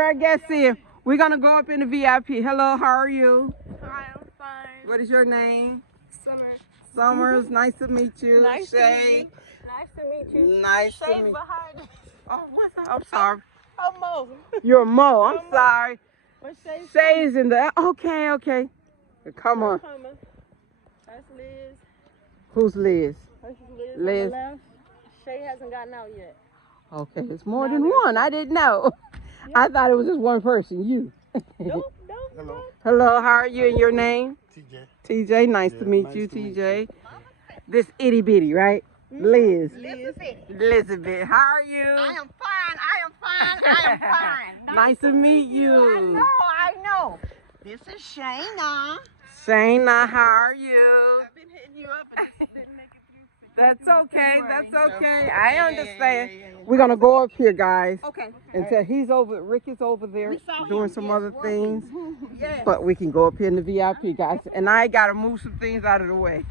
our guests in. We're going to go up in the VIP. Hello, how are you? Hi, I'm fine. What is your name? Summer. Summers, nice to meet you. Nice Shay. to meet you. Nice to Shay's meet you. behind us. Oh, what's that? I'm sorry. I'm Mo. You're Mo. I'm I'm Mo. sorry. But Shay's Shay's in the... Okay. Come on. coming. That's Liz. Who's Liz? This is Liz, Liz. on the left. Shay hasn't gotten out yet. Okay, it's more than one. I didn't know. I thought it was just one person, you. Nope. Hello. Hello, how are you and your name? TJ. TJ, nice to meet you, TJ. This itty bitty, right? Liz. Elizabeth, how are you? I am fine. Nice to meet you. I know. This is Shayna. Shayna, how are you? I've been hitting you up and it didn't make it through. That's okay. I understand. We're going to go up here, guys. Okay. Until Rick is over there doing some other things. Yes. But we can go up here in the VIP, guys. And I got to move some things out of the way.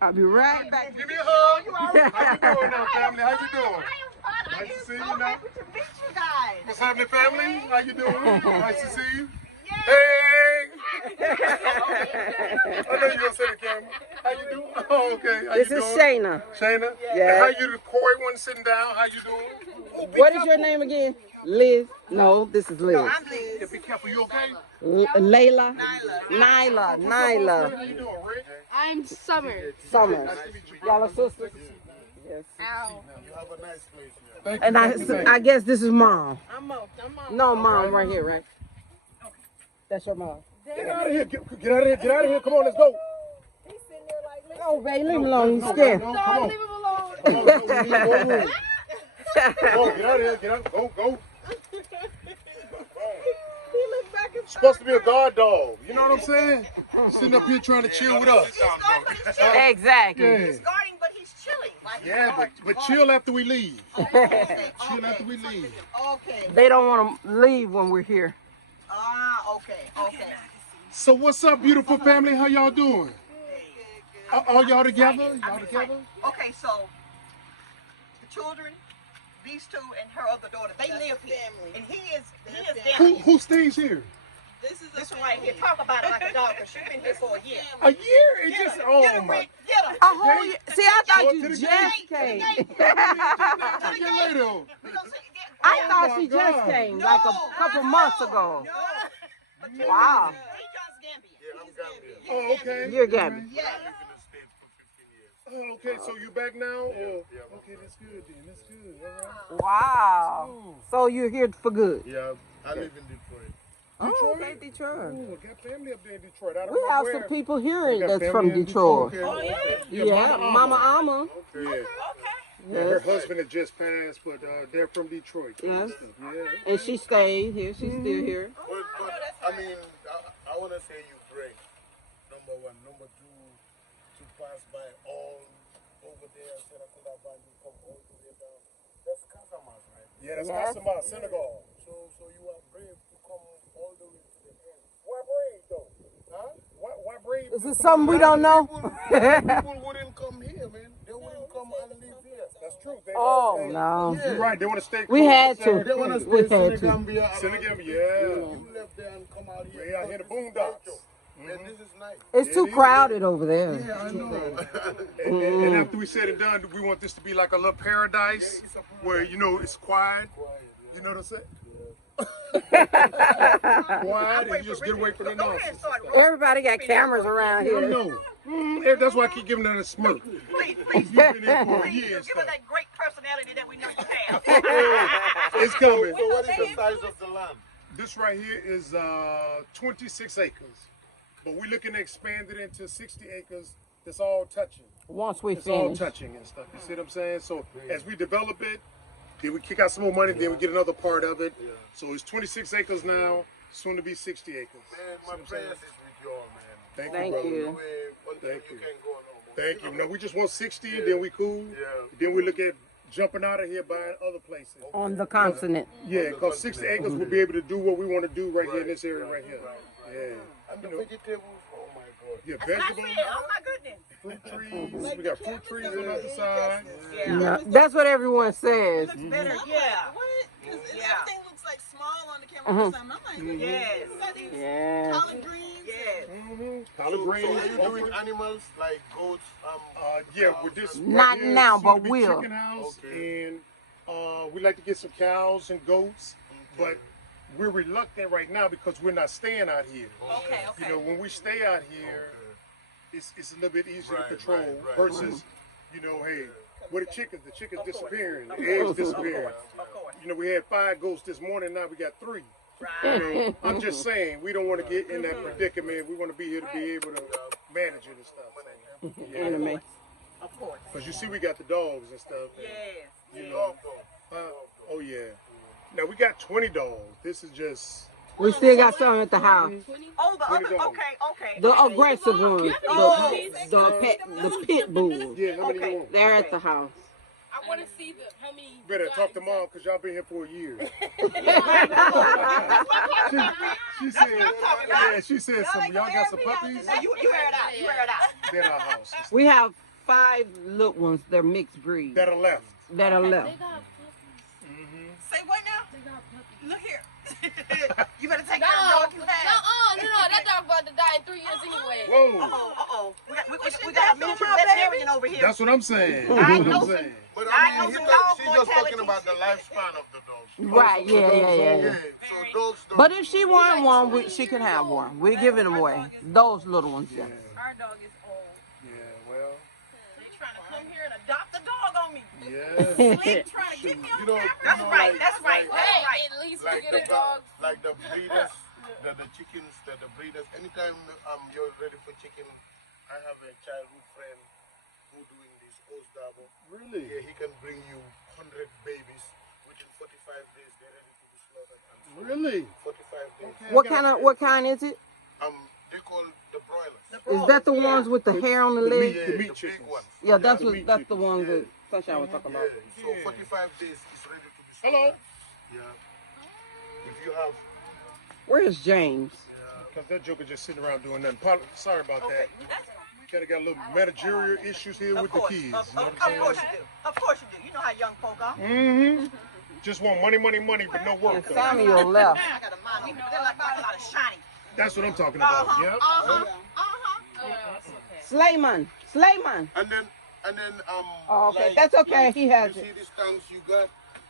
I'll be right back. Give me a hug. How you doing now, family? How you doing? I Nice to see you so now. happy to meet you guys. What's happening, family? How you doing? Nice to see you. Hey! I know you're gonna say the camera. How you doing? Oh, okay. How This you is doing? Shayna. Shayna? Yeah. How you the coy one sitting down? How you doing? Oh, be What is careful. your name again? Liz? No, this is Liz. I'm Liz. Yeah, be careful. You okay? Layla? Nyla. How you doing, Rick? I'm Summer. Summers. Nice to meet you. Y'all are sisters? Yes. Ow. You have a nice place here. Thank you. And Thank you. I guess this is mom. I'm Mo. No, mom right here, right? That's your mom. Get out of here. Get out of here. Get out of here. Come on, let's go. He's sitting there like, Oh, baby, leave him alone. He's scared. No, no, come on. leave him alone. Come on, let's go. We need more room. Come on, get out of here. Get out. Go. He looked back and Supposed to be a guard dog. You know what I'm saying? Sitting up here trying to chill with us. He's guarding, but he's chilling. Exactly. Yeah. He's guarding, but he's chilling. Like he's Yeah, guarding. but chill after we leave. Okay. Chill after we leave. Okay. They don't want to leave when we're here. Okay. So what's up, beautiful family? How y'all doing? Are y'all together? Y'all together? Okay, so the children, these two and her other daughter, they live here. And he is Who stays here? This one right here. Talk about it like a dog, because she's been here for a year. A year? It just Get oh her, my. Rick. Get her. A whole year. See, I Go thought to you the just gate. came. Get later. I thought my she just God. came like a couple months ago. No. Wow. He just Gambia. Oh, okay. You're Gambia. Yes. Oh, okay. So you back now? Or? Okay, that's good then. That's good. All right. Wow. So you're here for good. Yeah, I live in Detroit. Oh, okay, Detroit. Oh, I got family up there in Detroit. I don't We know have where. some people here You got that's family from in Detroit. Okay. Oh, yeah? Yeah, Mama Alma. Yeah. Okay. Yeah, her Yes. husband had just passed, but they're from Detroit. Yes. Yeah. And she stayed here. She's still here. But I mean, I want to say you great. Number one. Number two, to pass by all over there, Senator you come all the way down. That's Casamas, right? Yeah, that's Yes. Casamar, Senegal. So you are brave to come all the way to the end. Why brave though? Huh? Why brave? Is this something we don't know? People wouldn't come here, man. They wouldn't come and live here. That's true. They Oh, wanna stay- no. You're right. They want to stay. We close had to. Senegal. They want to We stay had in to. Gambia. Senegal, yeah. You left there and come out here. Way out here, the boondocks. And this is nice. It's too crowded over there. Yeah, I know. And after we said and done, we want this to be like a little paradise where, you know, it's quiet. You know what I'm saying? Quiet and you just get away from the Go ahead and nonsense. start. Everybody got cameras around I here. know. That's why I keep giving them a smirk. Please, You've been here for a please, year give and us stuff. that great personality that we know you have. It's coming. So what is the size of the land? This right here is 26 acres. But we're looking to expand it into 60 acres. That's all touching. Once we It's all finish. touching and stuff. You see what I'm saying? So as we develop it, then we kick out some more money, then we get another part of it. So it's 26 acres now, soon to be 60 acres. Man, my prayers is with you all, man. Thank Thank you, brother. you. No way until Thank you you. can go no more. Thank you. No, we just want 60, then we cool. Yeah. Then we look at jumping out of here, buying other places. On the continent. Yeah, because 60 acres will be able to do what we want to do right here in this area right here. And the vegetables, oh my God. Yeah, I vegetables, said, oh my goodness. fruit trees. We got fruit trees on the other side. Yeah, that's what everyone says. Looks better, I'm yeah. like, what? Because Yeah. everything looks like small on the camera or something. I'm like, Yes. you got these Yeah. collard greens. Yes. Collard So greens. are you doing animals like goats? Yeah, with this Not right here, now, soon but to be will. chicken house, Okay. and we like to get some cows and goats, but we're reluctant right now because we're not staying out here. Okay, You okay. know, when we stay out here, it's a little bit easier Right, to control right. versus, you know, hey, where the chickens Of course. disappearing, Of the course. eggs disappearing. Of course. You know, we had 5 goats this morning, now we got 3. Right. I'm just saying, we don't want to get in that predicament. We want to be here to be able to manage it and stuff. So, yeah. Anime. Of course. Because you see, we got the dogs and stuff. And, Yes. you know, oh yeah. Now we got 20 dogs. This is just We still got some at the house. Oh, the 20 other, dogs. okay. The aggressive ones, the pit bulls. yeah. How many Okay. you want? They're at the house. I want to see how many. You better talk to mom because y'all been here for a year. She said, yeah. She said some. Y'all got some puppies. You wear it out. You wear it out. They're at our house. We have 5 little ones. They're mixed breed That are left. that are left. Say what now? Look here. You better take care of the dog you have. No, that dog about to die in 3 years anyway. Whoa. Uh-oh. We got a miniature veterinarian over here. That's what I'm saying. That's what I'm saying. But I I know mean, some dog she's just talking mortality. about the lifespan of the dogs. Right, yeah. So dogs don't. But if she wanted one, she could have one. We're giving them away. Those little ones, yeah. Our dog is old. Yeah. Well. They trying to come here and adopt a dog on me. Yeah. Slick trying to get me on You know, camera. That's right. That's right. That's right. At least like we get a dog. like the breeders, the chickens, the breeders. Anytime you're ready for chicken, I have a childhood friend who doing this Osdabo. Really? Yeah, he can bring you 100 babies within 45 days. They're ready to be slaughtered. And Really? 45 days. Okay. What kind is it? They call the broilers. Is that the ones with the hair on the The leg? meat, the big big ones. Yeah, the that's the ones that Sunshine was talking about. Yeah. So 45 days is ready to be slaughtered. Hello. Yeah. If you have. Where's James? Because that joker just sitting around doing nothing. Sorry about that. That's Kind of got a little managerial issues here with the kids. You know what Of I'm course saying? you do. Of course you do. You know how young folk are. Mm-hmm. Just want money, but no And work. though. Samuel left. I got a mom. They're like a lot of shiny. That's what I'm talking about. Uh-huh. Yep. Slayman. And then Oh, okay. like- That's okay. like He has you it. see these tanks you got,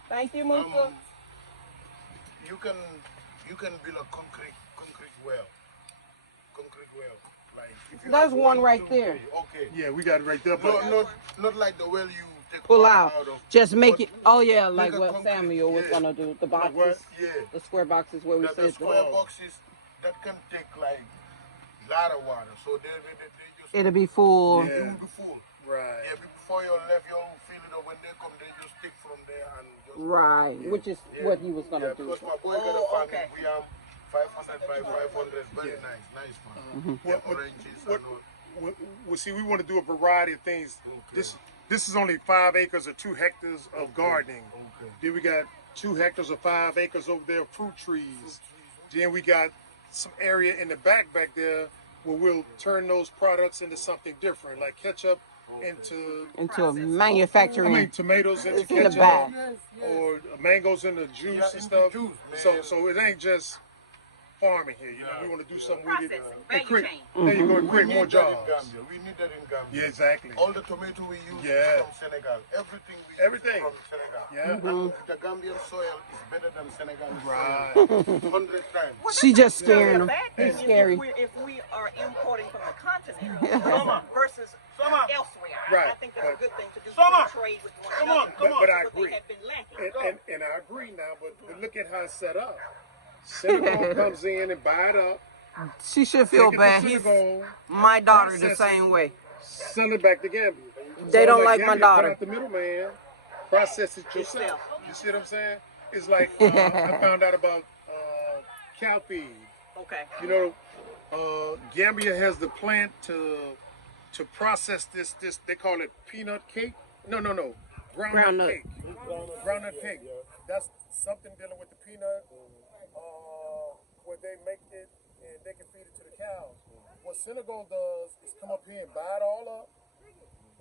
Thank you, Musa. you can build a concrete well. Like if you There's have one right 2, there. 3, okay. Yeah, we got it right there. But Not like the well you take Pull water out. of. Just make it. Oh yeah, Make like a what concrete, Samuel was yeah. gonna do. The Like what? boxes, Yeah. the square boxes where we The said. square boxes that can take like lot of water. So they just It'll be full. Yeah. it will be full. right. Yeah, before you left, you'll fill it up. When they come, they just take from there and just. Right, which is Yeah. what he was gonna Yeah, do. because my boy got a Oh, farm. okay. We have 500 by 500. Very nice man. Yeah, oranges and all. Well, see, we want to do a variety of things. Okay. This is only 5 acres or 2 hectares of gardening. Okay. Then we got 2 hectares or 5 acres over there of fruit trees. Then we got some area in the back there where we'll turn those products into something different, like ketchup into, Into a manufacturing. tomatoes into It's in the ketchup, back. or mangoes into juice Yeah, and into stuff. juice, so man. so it ain't just farming here. You know, we want to do something with it. Processing, And value create, chain. there you go, and We create need more that jobs. in Gambia. We need that in Gambia. Yeah, exactly. All the tomato we use Yeah. is from Senegal. Everything we use Everything. is from Senegal. Yeah. And the Gambian soil is better than Senegal Right. soil. 100 times. She just scaring him. Bad thing He's is scary. If we are importing from the continent versus elsewhere, Right. I think that's a good thing to do. Summer. Trade with one Come another. on, But I What agree. they have been lacking. And I agree now, but look at how it's set up. Senegal comes in and buy it up. She should feel take it to bad. He's Senegal, my daughter the process it. same way. sell it back to Gambia. They don't like my Gambia, daughter. cut out the middleman, process it yourself. You see what I'm saying? It's like I found out about cow feed. Okay. You know, Gambia has the plant to process this. They call it peanut cake. No. Groundnut cake. Groundnut cake. That's something dealing with the peanut. Where they make it and they can feed it to the cows. What Senegal does is come up here and buy it all up.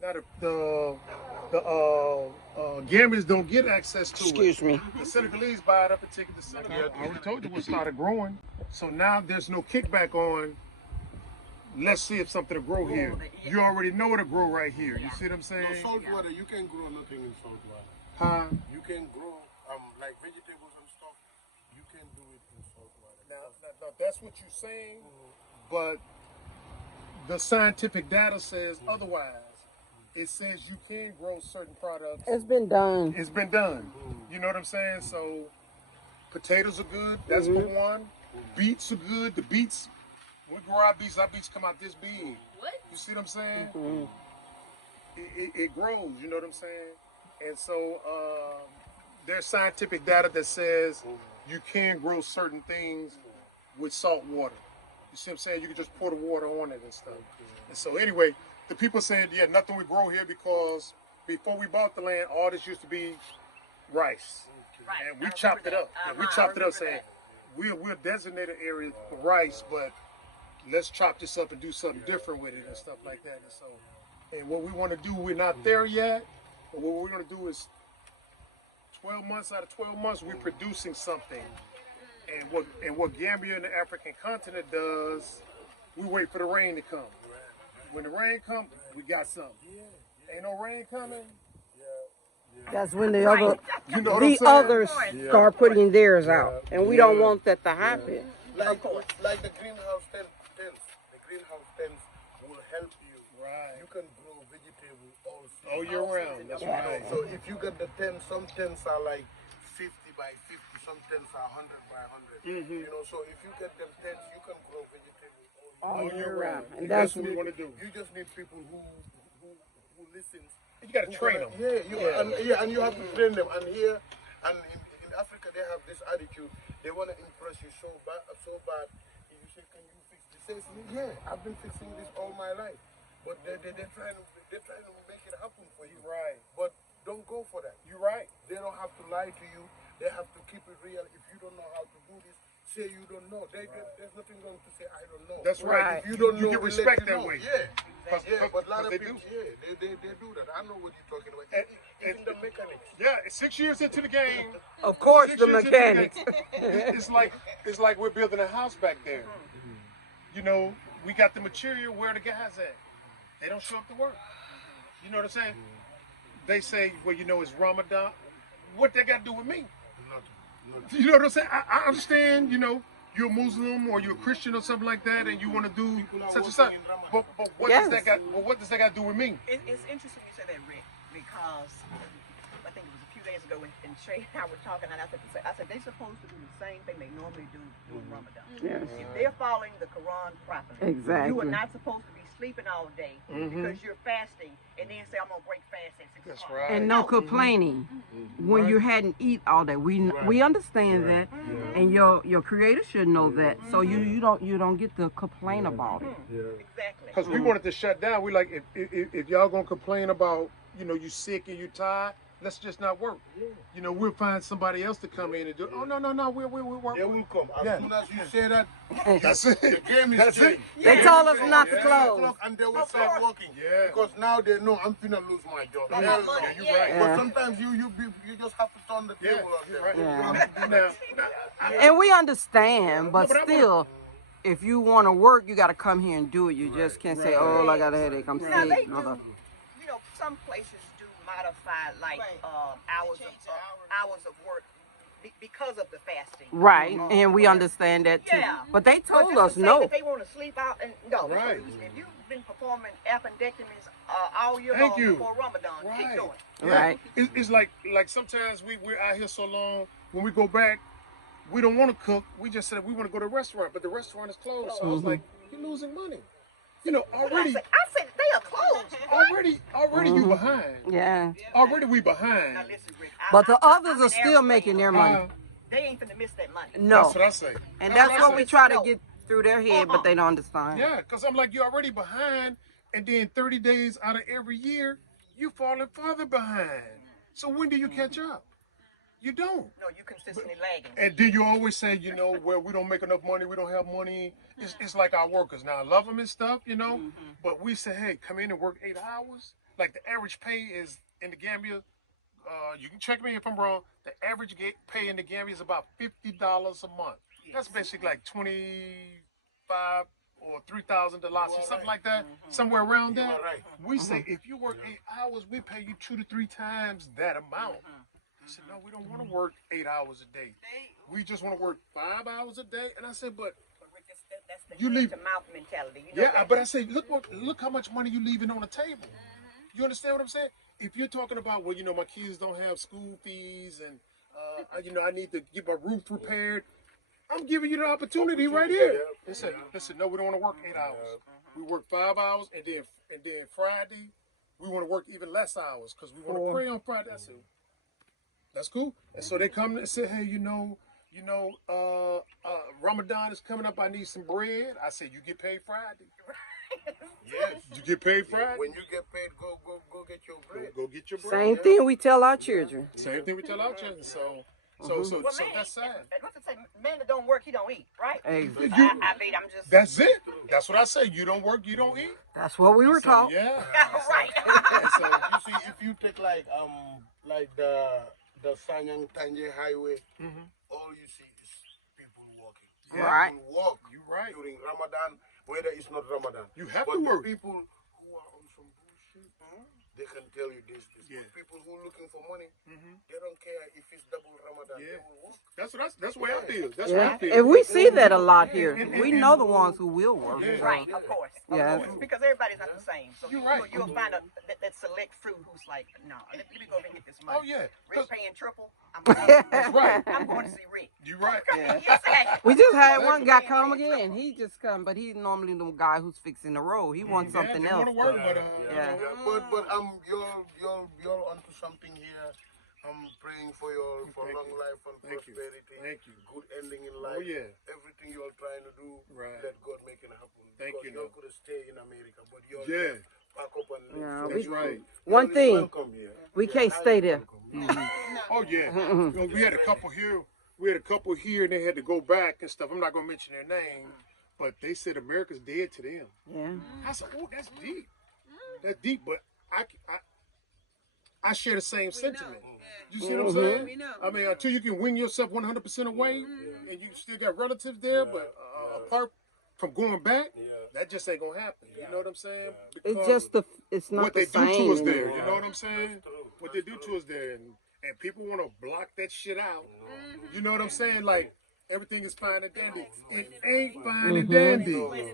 Now the Gambians don't get access to it. Excuse me. The Senegalese buy it up and take it to Senegal. I already told you what started growing. So now there's no kickback on. Let's see if something will grow here. You already know it'll grow right here. You see what I'm saying? No, salt water, you can grow nothing in salt water. Huh? You can grow like vegetables and stuff. You can do it in salt water. Now that's what you're saying, but the scientific data says otherwise. It says you can grow certain products. It's been done. It's been done. You know what I'm saying? So potatoes are good. That's for one. Beets are good. The beets, when we grow our beets come out this big. What? You see what I'm saying? It grows. You know what I'm saying? And so there's scientific data that says you can grow certain things with salt water. You see what I'm saying? You can just pour the water on it and stuff. And so anyway, the people said, yeah, nothing we grow here because before we bought the land, all this used to be rice. Right. And we chopped it up. And we chopped it up saying, we'll designate an area for rice, but let's chop this up and do something different with it and stuff like that. And so, and what we want to do, we're not there yet, but what we're going to do is 12 months out of 12 months, we're producing something. And what Gambia and the African continent does, we wait for the rain to come. When the rain comes, we got something. Ain't no rain coming. That's when the other, You know what the I'm saying? others start putting theirs out, and we don't want that to happen. Like the greenhouse tents. The greenhouse tents will help you. Right. You can grow vegetables also. All year round. That's right. So if you get the tent, some tents are like 50 by 50, some tents are 100 by 100. You know, so if you get them tents, you can grow vegetables All year round. And That's what we want to do. You just need people who listen. You got to train them. And you have to train them. And here, and in Africa, they have this attitude. They want to impress you so bad. You say, "Can you fix this?" They say, "Yeah, I've been fixing this all my life." But they're trying to make it happen for you. Right. But don't go for that. You're right. They don't have to lie to you. They have to keep it real. If you don't know how to do this, say you don't know. There's nothing wrong to say I don't know. That's right. If you don't know, get we respect let you that know. way. Yeah, but a lot of they people, do. they do that. I know what you're talking about. Even the mechanics. Yeah, 6 years into the game. Of course, 6 the years into the mechanics. game, it's like we're building a house back there. You know, we got the material. Where are the guys at? They don't show up to work. You know what I'm saying? They say, well, you know, it's Ramadan. What they got to do with me? Nothing. You know what I'm saying? I understand, you know, you're a Muslim or you're a Christian or something like that, and you want to do such and such. But what does that got? But what does that got to do with me? It's interesting you say that, Rick, because I think it was a few days ago when Shay and I were talking, and I said they're supposed to do the same thing they normally do during Ramadan. Yes. If they're following the Quran properly, Exactly. you are not supposed to be sleeping all day because you're fasting, and then say I'm gonna break fast at 6 That's o'clock. right. And no complaining when you hadn't eat all day. We understand that, and your creator should know that. So you don't get to complain about it. Exactly. Because we wanted to shut down. We like, if y'all gonna complain about, you know, you sick and you tired, let's just not work. You know, we'll find somebody else to come in and do. Oh no, we'll work. They will come. As soon as you say that, That's it. the game is That's it. changed. They told us not to 6 close. o'clock and they will start working. Yeah. Because now they know I'm finna lose my job. Yeah, you're right. But sometimes you just have to turn the Yeah, table on you're them. right. Yeah. And we understand, but still, if you want to work, you got to come here and do it. You just can't say, "Oh, I got a headache. I'm Now they sick." do, you know, some places do modify like hours of work because of the fasting. Right, and we understand that too. Yeah. But they But told just us to say no. that they want to sleep out and no. Right. If you've been performing appendectomies all year Thank long you. before Ramadan, keep Right. doing. Right. It's like sometimes we're out here so long. When we go back, we don't want to cook. We just said we want to go to a restaurant, but the restaurant is closed. So I was like, you're losing money. You know, already I said they are closed. already you behind. Yeah. Already we behind. Now listen, Rick. But the others I'm are an still airplane. making their money. They ain't finna miss that money. No. That's what I say. And that's what we try to No. get through their head, but they don't understand. Yeah, because I'm like, you're already behind, and then 30 days out of every year, you falling farther behind. So when do you catch up? You don't. No, you consistently lagging. And then you always say, you know, well, we don't make enough money, we don't have money. It's like our workers. Now, I love them and stuff, you know, but we say, hey, come in and work 8 hours. Like the average pay is in the Gambia, you can check me if I'm wrong, the average pay in the Gambia is about $50 a month. That's basically like 25 or $3,000, something like that, somewhere around there. We say, if you work 8 hours, we pay you 2 to 3 times that amount. I said, no, we don't want to work 8 hours a day. We just want to work 5 hours a day. And I said, but That's the you leave to mouth mentality. You know yeah, that? but I say, look how much money you leaving on the table. You understand what I'm saying? If you're talking about, well, you know, my kids don't have school fees and, you know, I need to get my roof repaired, I'm giving you the opportunity right here. They said, listen, no, we don't want to work 8 hours. We work 5 hours, and then Friday, we want to work even less hours because we want to pray on Friday. I said, that's cool. And so they come and say, hey, you know, Ramadan is coming up. I need some bread. I said, you get paid Friday. Yes. You get paid Friday. When you get paid, go get your bread. Go get your bread. Same thing we tell our children. Same thing we tell our children. So Well, man, that's sad. what's it say? Man that don't work, he don't eat, right? Exactly. I mean, I'm just. That's it. That's what I say. You don't work, you don't eat. That's what we were So, taught. yeah. Right. So You see, if you take like the Sanyang Tanje Highway, all you see is people walking. Right. People walk. You're right. During Ramadan, whether it's not Ramadan. You have but to work. The people who are on some bullshit, they can tell you this. Yeah. But people who are looking for money, they don't care if it's double Ramadan. Yeah. They will walk. That's the way I feel. That's Yeah, what I feel. and we see that a lot here. We know the ones who will work. Yeah. so. Right, of course. Yeah. Of course. Because everybody's not the same. So You're right. you'll find that select fruit who's like, no, let me go over and get this money. Oh yeah. Rick paying triple. I'm going, That's right. I'm going to see Rick. You're right. Yes, I We just had one guy come again. He just come, but he's normally the guy who's fixing the road. He wants something Yeah, else. they want to work, but Yeah. But you're onto something here. I'm praying for your long life and prosperity. Thank you. Good ending in life. Oh yeah. Everything you're trying to do, Right. let God make it happen. Thank you, You no. could stay in America, but you're Yeah. pack up and live. Yeah, So That's you- right. One you're thing, welcome here. we can't stay there. Oh yeah. You know, we had a couple here. We had a couple here, and they had to go back and stuff. I'm not gonna mention their name, but they said America's dead to them. Yeah. I said, oh, that's deep. That's deep, but I share the same sentiment. You see what I'm saying? We know. I mean, until you can win yourself 100% away, and you still got relatives there, but apart from going back, that just ain't gonna happen. You know what I'm saying? It's just it's not what the they do same to us there. anymore. You know what I'm saying? What they do to us there, and people want to block that shit out. You know what I'm saying? Like everything is fine and dandy. It ain't fine and dandy.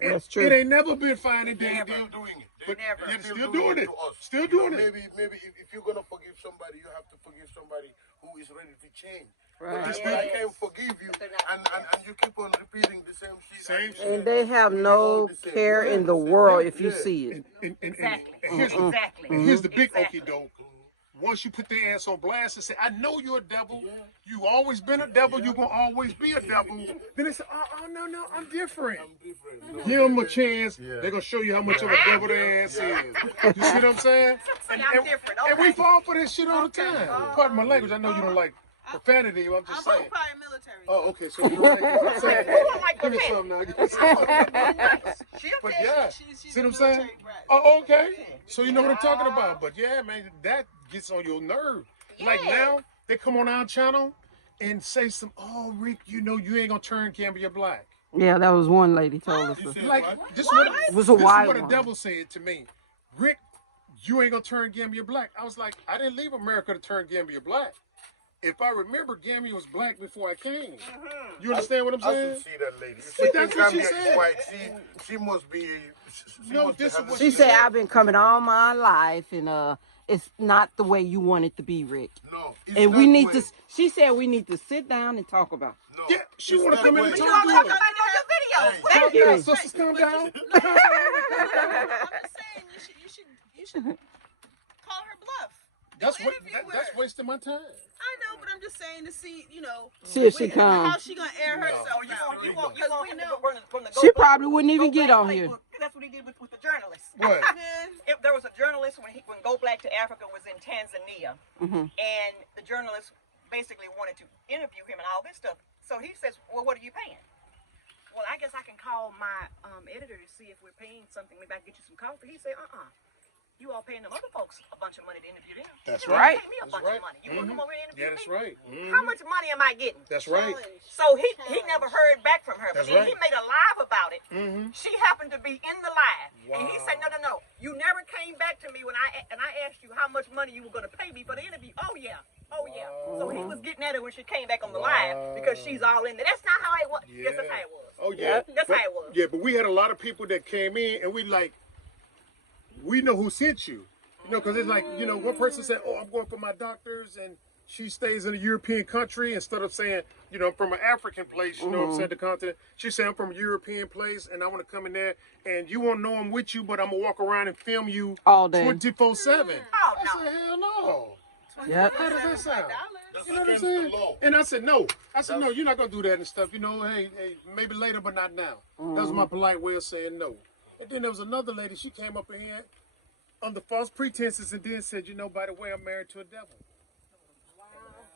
That's It true. ain't never been fine and dandy. Still doing it. But They're they're still doing it. to us. Still doing it. Maybe if you're gonna forgive somebody, you have to forgive somebody who is ready to change. Right. But I can't forgive you, and you keep on repeating the same shit. Same shit. And they have no care in the world if you see it. And Exactly. and here's the big okie doke. Once you put their ass on blast and say, I know you're a devil. You always been a devil. You're going to always be a devil. Then they say, oh, no, I'm different. Give them a chance. They're going to show you how much of a devil their ass is. You see what I'm saying? I'm different. And we Okay. fall for this shit all the time. Pardon my language. I know you don't like profanity. I'm just saying. paramilitary. Oh, okay. So you don't like what I'm saying. Give me some now. Give me some. But yeah, She's see what I'm a saying? military brat. Oh, okay. So you know what I'm talking about. But yeah, man, that gets on your nerve. Like now, they come on our channel and say some, oh, Rick, you know you ain't gonna turn Gambia black. Yeah, that was one lady told us. Like, this what Was a wise what the one. devil said to me. Rick, you ain't gonna turn Gambia black. I was like, I didn't leave America to turn Gambia black. If I remember, Gambia was black before I came. You understand what I'm I saying? should see that lady. But that's what she Gambia is said. white. She must be. She No, must this have is what She said, I've been coming all my life, and it's not the way you want it to be, Rick. No, it's And we that need way. to. She said we need to sit down and talk about it. No, Yeah, she it's wanna that come in way. and You talk all to talk us. about it on your videos. Hey. Thank Calm you. down, sisters, calm down. I'm just saying you should call her bluff. That's Interview that's her. wasting my time. I know, but I'm just saying to see, See if she come. how she gonna air herself. So you want Because we know. from the She Go Black- probably wouldn't even Go get Black on here. playbook. That's what he did with the journalists. What? If there was a journalist when Go Black to Africa was in Tanzania, and the journalist basically wanted to interview him and all this stuff. So he says, well, what are you paying? Well, I guess I can call my editor to see if we're paying something. Maybe I can get you some coffee. He said, you all paying them other folks a bunch of money to interview them. That's You right. Pay me a bunch of money. You want to come over and interview Yeah, that's me? right. How much money am I getting? That's right. So he never heard back from her. That's But then he right. made a live about it. She happened to be in the live. And he said, Wow. no. You never came back to me when I asked you how much money you were going to pay me for the interview. Oh, yeah. So he was getting at her when she came back on the live because she's all in there. That's not how it was. Yeah. Yes, that's how it was. Oh, yeah. That's how it was. Yeah, but we had a lot of people that came in and we know who sent you. You know, because it's like, you know, one person said, I'm going for my doctors, and she stays in a European country instead of saying, you know, from an African place, you know what I'm saying, the continent. She said, I'm from a European place, and I want to come in there, and you won't know I'm with you, but I'm going to walk around and film you all day. 24/7. Oh, I said, hell no. Yep. How does that sound? That's You know what I'm against the saying? law. And I said, no. I said, no, you're not going to do that and stuff. You know, hey, maybe later, but not now. That was my polite way of saying no. And then there was another lady, she came up in here under false pretenses and then said, you know, by the way, I'm married to a devil.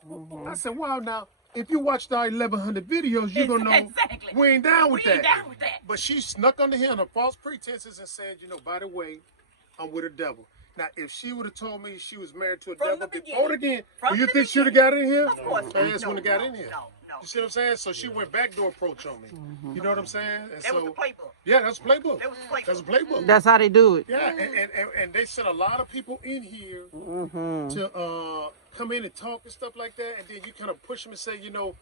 Wow. I said, wow, now, if you watched our 1,100 videos, you're going to know Exactly. we ain't down with We ain't that. down with that. But she snuck under here under false pretenses and said, you know, by the way, I'm with a devil. Now, if she would have told me she was married to a devil before the game, do you think she would have got in here? Of course not. Her ass wouldn't have got in here. No. You see what I'm saying? So she went backdoor approach on me. You know what I'm saying? And That was the playbook. yeah, that's a playbook. That was the playbook. That's a playbook. That's how they do it. Yeah, and they sent a lot of people in here to come in and talk and stuff like that, and then you kind of push them and say, you know,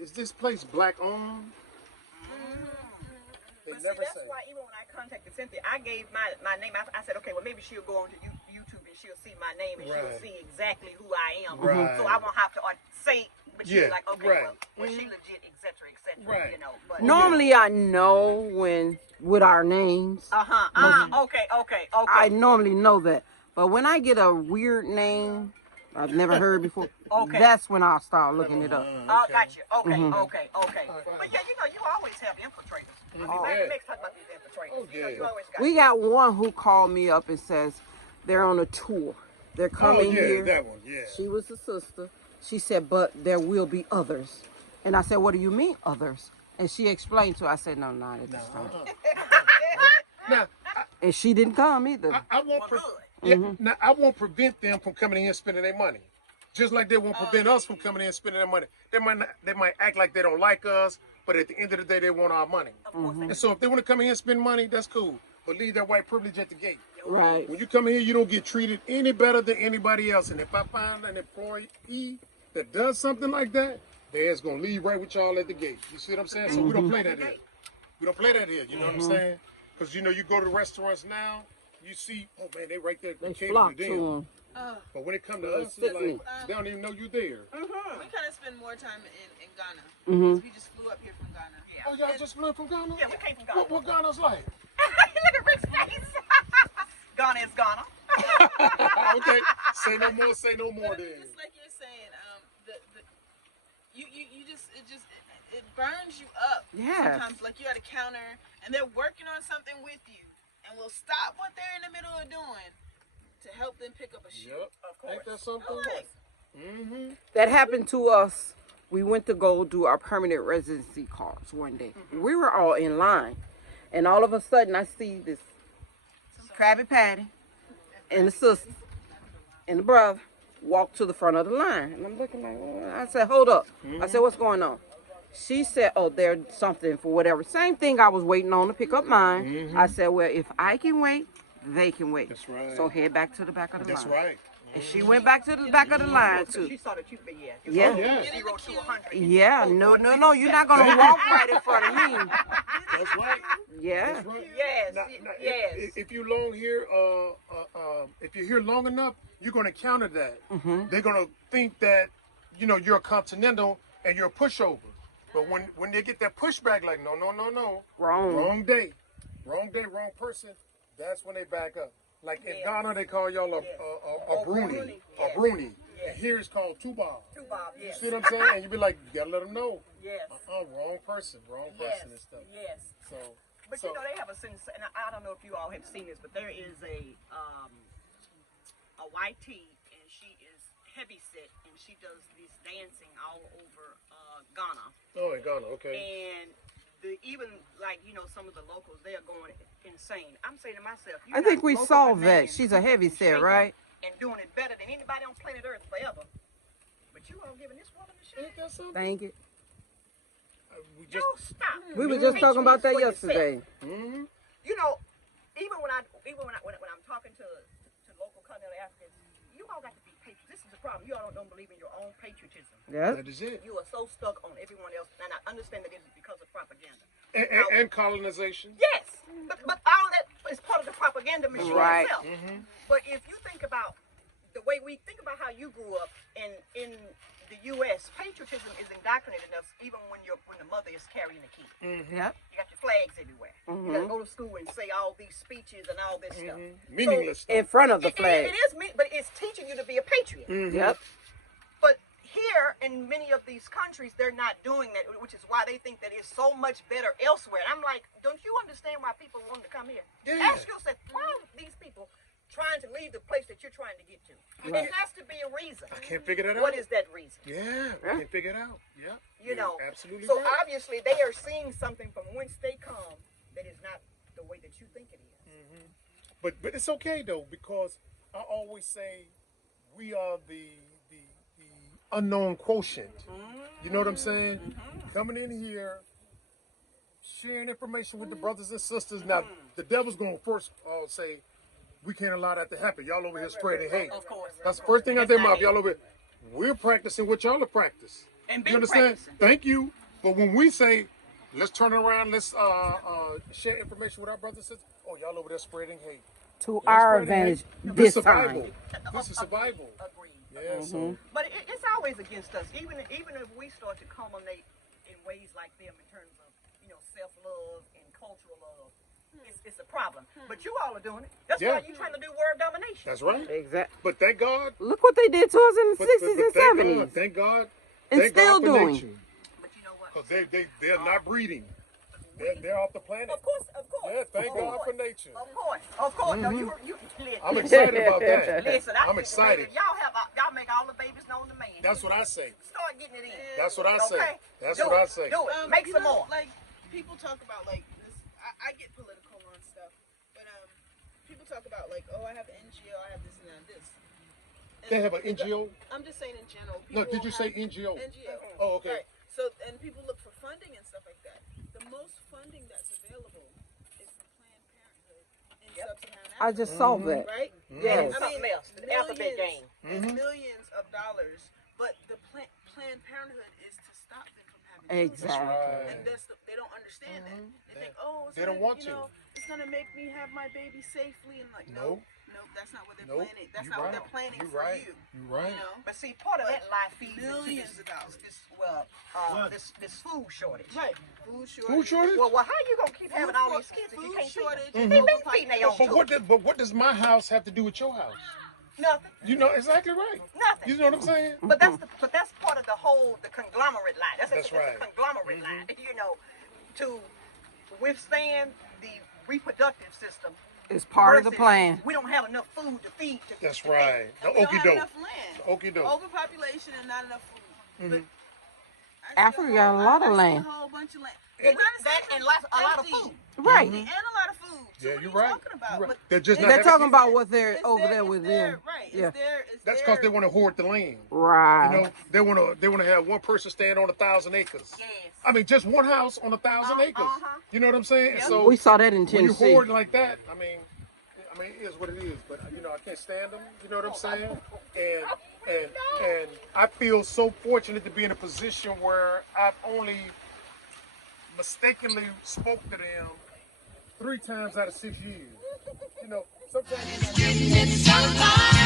is this place black owned? They But never see, that's say. why even when I contacted Cynthia, I gave my name. I said, okay, well, maybe she'll go on to YouTube and she'll see my name and she'll Right. see exactly who I am. Right. So I won't have to say, but she's Yeah, like, okay, right. well, she legit, etc., Right. you know. But Normally, I know when with our names. okay. I normally know that. But when I get a weird name I've never heard before, that's when I'll start looking it up. Oh, got you. Okay. But yeah, you know, you always have infiltrators. I mean, let's talk about these infiltrators. You know, you always got. We got one who called me up and says they're on a tour. They're coming here. that one, yeah. She was a sister. She said, but there will be others. And I said, what do you mean others? And she explained to her. I said, no, not at this time. Now, And she didn't come either. I won't now, I won't prevent them from coming in here and spending their money. Just like they won't prevent us from coming in and spending their money. They might act like they don't like us, but at the end of the day, they want our money. And so if they want to come in here and spend money, that's cool. But leave that white privilege at the gate. Right. When you come in here, you don't get treated any better than anybody else. And if I find an employee that does something like that, their ass gonna leave right with y'all at the gate. You see what I'm saying? So we don't play that here. We don't play that here. You know what I'm saying? Because you know, you go to restaurants now, you see, oh man, they right there. They catering flock to to them. them. But when it come to us, it's like, they don't even know you there. We kind of spend more time in Ghana. We just flew up here from Ghana. Oh, y'all just flew from Ghana? Yeah, we came from Ghana. What Ghana's like? Look at Rick's face. Ghana is Ghana. Okay, say no more But then. it's like you're saying, it burns you up. Yes. Sometimes, like you're at a counter and they're working on something with you, and we'll stop what they're in the middle of doing to help them pick up a shoe. Yep. Ain't that something? That happened to us. We went to go do our permanent residency cards one day. We were all in line. And all of a sudden, I see this Krabby Patty and the sister and the brother walk to the front of the line. And I'm looking like, oh. I said, hold up. I said, what's going on? She said, oh, there's something for whatever. Same thing I was waiting on to pick up mine. I said, well, if I can wait, they can wait. That's right. So head back to the back of the That's line. right. And she went back to the back of the line, too. She saw the cute, but yeah. Yeah. Yeah. 0 to 100. Yeah, no, you're not going to walk right in front of me. That's right. Yeah. That's right. Yes, Now, yes. if you long here, if you're here long enough, you're going to counter that. They're going to think that, you know, you're a continental and you're a pushover. But when they get that pushback, like, no. Wrong day, wrong person, that's when they back up. Like in Ghana, they call y'all a Bruni. Yes. A Bruni. Yes. And here it's called Tubob. Tubob, You yes. see what I'm saying? And you be like, you gotta let them know. Yes. Wrong person and stuff. Yes. So, But you know, they have a sentence, and I don't know if you all have seen this, but there is a white tea, and she is Heavyset, and she does this dancing all over Ghana. Oh, in Ghana, okay. And even like some of the locals, they are going insane. I'm saying to myself, I think we saw that. She's a Heavyset, right? And doing it better than anybody on planet Earth forever. But you all giving this woman a shit. Thank you. Don't stop. We were just talking about that yesterday. Mm-hmm. Even when I'm talking to local continental Africans, you all got to be patriots. This is the problem. You all don't believe in your own patriotism. Yeah. That is it. You are so stuck on everyone else, and I understand that it is because of propaganda. And colonization. Yes, but all that is part of the propaganda machine Right. itself. Mm-hmm. But if you think about the way we think about how you grew up in the U.S., patriotism is indoctrinated in us even when the mother is carrying the key. Mm-hmm. Yep. You got your flags everywhere. You got to go to school and say all these speeches and all this stuff. Meaningless In stuff. front of the flag. It is, but it's teaching you to be a patriot. Mm-hmm. Yep. But here in many of these countries, they're not doing that, which is why they think that it's so much better elsewhere. And I'm like, don't you understand why people want to come here? Yeah. Ask yourself, why are these people trying to leave the place that you're trying to get to? Right. It has to be a reason. I can't figure that out. What is that reason? Yeah, I can't figure it out. Yeah. You know, absolutely so right. obviously they are seeing something from whence they come that is not the way that you think it is. But it's okay though, because I always say we are the unknown quotient. You know what I'm saying? Coming in here, sharing information with the brothers and sisters. Now the devil's gonna first say, we can't allow that to happen. Y'all over here spreading hate. Of course. That's the first thing out their mouth. Y'all over here. We're practicing what y'all are practicing. And You understand? Thank you. But when we say, let's turn around, let's share information with our brothers and sisters. Oh, y'all over there spreading hate. To Let's our spread hate. advantage this survival. time. This is survival. Agreed. Yeah. So But it's always against us. Even if we start to culminate in ways like them in terms of self-love and cultural love, it's a problem. But you all are doing it. That's why you're trying to do world domination. that's right. Exactly. But thank God. Look what they did to us in the 60s and thank 70s. God, thank God. And Thank still God for doing. nature. But you know what? Because they're not breeding. They're off the planet. Of course. Yeah, thank God for nature. Of course. No, you listen. I'm excited about that. Listen, I'm excited. Y'all make all the babies known to man. That's what I say. Start getting it in. That's what I say. Okay? That's Do what I it. say. Do it. Make some more. Like people talk about like this. I get political on stuff, but people talk about like, oh, I have an NGO, I have this and that, this. And They have an NGO? I'm just saying in general. No, did people you say have NGO? NGO. Oh, okay. Right. So and people look for funding and stuff like that. The most funding that's available is from Planned Parenthood in Sub-Saharan Africa. I just saw that. Right? Yes. Something else. The alphabet game. It's millions of dollars, but the Planned Parenthood is to stop them from having Exactly. children. And they don't understand that. They think, oh, it's They don't gonna, want you know, it's gonna make me have my baby safely, and like, no, that's not what they're planning. That's not what they're planning for you. You're right. You know? But see, part of that lie feeds Millions into of dollars. this food shortage. Right. Food shortage. Food shortage? Well, how you gonna keep having all these kids if you Food can't feed them? shortage. They been feeding their own children. But what does my house have to do with your house? Nothing. You know exactly right. Nothing. You know what I'm saying? But that's part of the conglomerate lie. That's right. a conglomerate lie. To withstand the reproductive system. It's part of the versus plan. We don't have enough food to feed. That's right. The And we don't have okie-doke. enough land. Okie doke. Overpopulation and not enough food. But I see Africa got a lot of I see land. a whole bunch of land. And that and a lot of Empty. food. Right. And a lot of food. So Yeah, what you're are you right. talking about? You're right. But They're just not They're having talking kids. about what they're it's over there it's with there, them. Right. Yeah. It's That's there. because they want to hoard the land. Right. You know, they want to have one person stand on 1,000 acres. Yes. I mean, just one house on 1,000 acres. You know what I'm saying? And so We saw that in when you Tennessee. hoard like that, I mean, it is what it is. But I can't stand them. You know what I'm saying? And I feel so fortunate to be in a position where I've only mistakenly spoke to them 3 times out of 6 years. You know, sometimes.